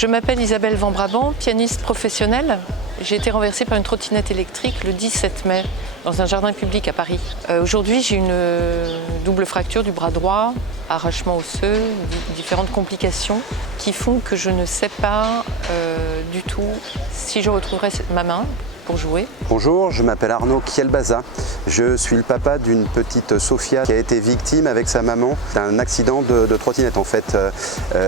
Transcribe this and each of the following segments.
Je m'appelle Isabelle Van Brabant, pianiste professionnelle. J'ai été renversée par une trottinette électrique le 17 mai dans un jardin public à Paris. Aujourd'hui, j'ai une double fracture du bras droit, arrachement osseux, différentes complications qui font que je ne sais pas du tout si je retrouverai ma main pour jouer. Bonjour, je m'appelle Arnaud Kielbaza. Je suis le papa d'une petite Sophia qui a été victime avec sa maman d'un accident de trottinette. En fait,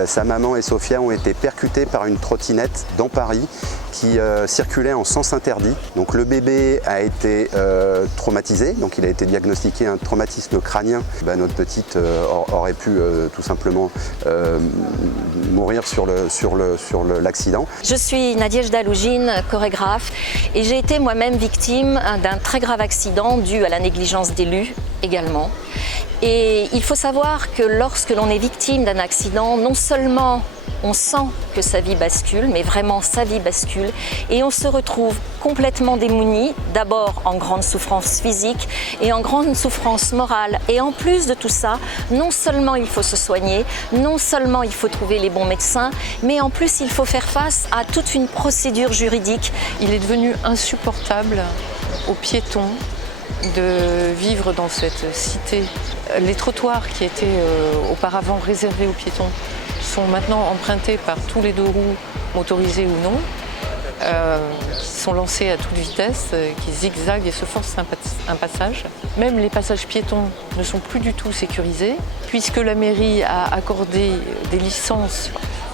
sa maman et Sophia ont été percutées par une trottinette dans Paris qui circulait en sens interdit. Donc le bébé a été traumatisé, donc il a été diagnostiqué un traumatisme crânien. Notre petite aurait pu tout simplement mourir sur l'accident. Je suis Nadège Dalougine, chorégraphe, et j'ai été moi-même victime d'un très grave accident dû à la négligence d'élus également. Et il faut savoir que lorsque l'on est victime d'un accident, non seulement on sent que sa vie bascule, mais vraiment sa vie bascule, et on se retrouve complètement démuni, d'abord en grande souffrance physique et en grande souffrance morale. Et en plus de tout ça, non seulement il faut se soigner, non seulement il faut trouver les bons médecins, mais en plus il faut faire face à toute une procédure juridique. Il est devenu insupportable aux piétons de vivre dans cette cité. Les trottoirs qui étaient auparavant réservés aux piétons sont maintenant empruntés par tous les deux roues, motorisés ou non, qui sont lancés à toute vitesse, qui zigzaguent et se forcent un passage. Même les passages piétons ne sont plus du tout sécurisés, puisque la mairie a accordé des licences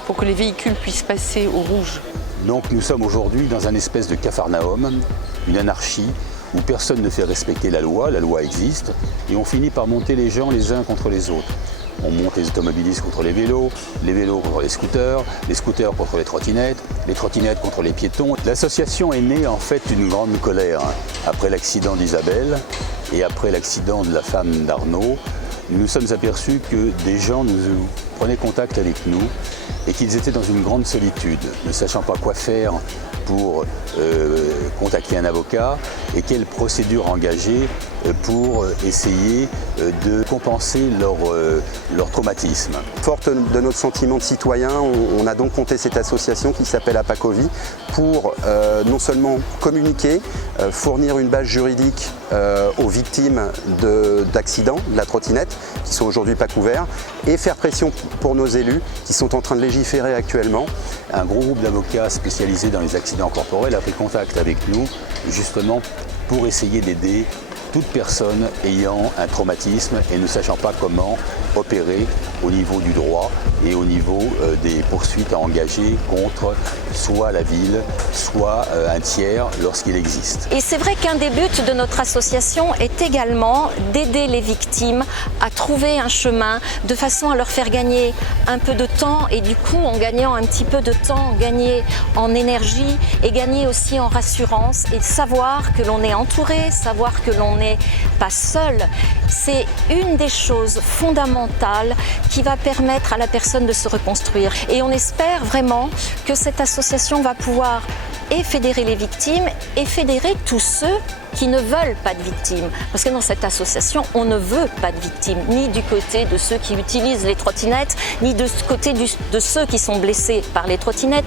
pour que les véhicules puissent passer au rouge. Donc nous sommes aujourd'hui dans un espèce de capharnaüm, une anarchie, où personne ne fait respecter la loi existe, et on finit par monter les gens les uns contre les autres. On monte les automobilistes contre les vélos contre les scooters contre les trottinettes contre les piétons. L'association est née en fait d'une grande colère. Après l'accident d'Isabelle et après l'accident de la femme d'Arnaud, nous nous sommes aperçus que des gens nous prenaient contact avec nous et qu'ils étaient dans une grande solitude, ne sachant pas quoi faire pour contacter un avocat et quelle procédure engager pour essayer de compenser leur traumatisme. Forte de notre sentiment de citoyen, on a donc monté cette association qui s'appelle Apacovi pour non seulement communiquer, fournir une base juridique aux victimes d'accidents de la trottinette qui sont aujourd'hui pas couverts et faire pression pour nos élus qui sont en train de légiférer actuellement. Un gros groupe d'avocats spécialisés dans les accidents corporels a pris contact avec nous justement pour essayer d'aider toute personne ayant un traumatisme et ne sachant pas comment opérer au niveau du droit et au niveau des poursuites à engager contre soit la ville, soit un tiers lorsqu'il existe. Et c'est vrai qu'un des buts de notre association est également d'aider les victimes à trouver un chemin de façon à leur faire gagner un peu de temps et du coup en gagnant un petit peu de temps, gagner en énergie et gagner aussi en rassurance et savoir que l'on est entouré, savoir que l'on n'est pas seul. C'est une des choses fondamentales qui va permettre à la personne de se reconstruire. Et on espère vraiment que cette association va pouvoir et fédérer les victimes et fédérer tous ceux qui ne veulent pas de victimes. Parce que dans cette association, on ne veut pas de victimes, ni du côté de ceux qui utilisent les trottinettes, ni de ce côté de ceux qui sont blessés par les trottinettes.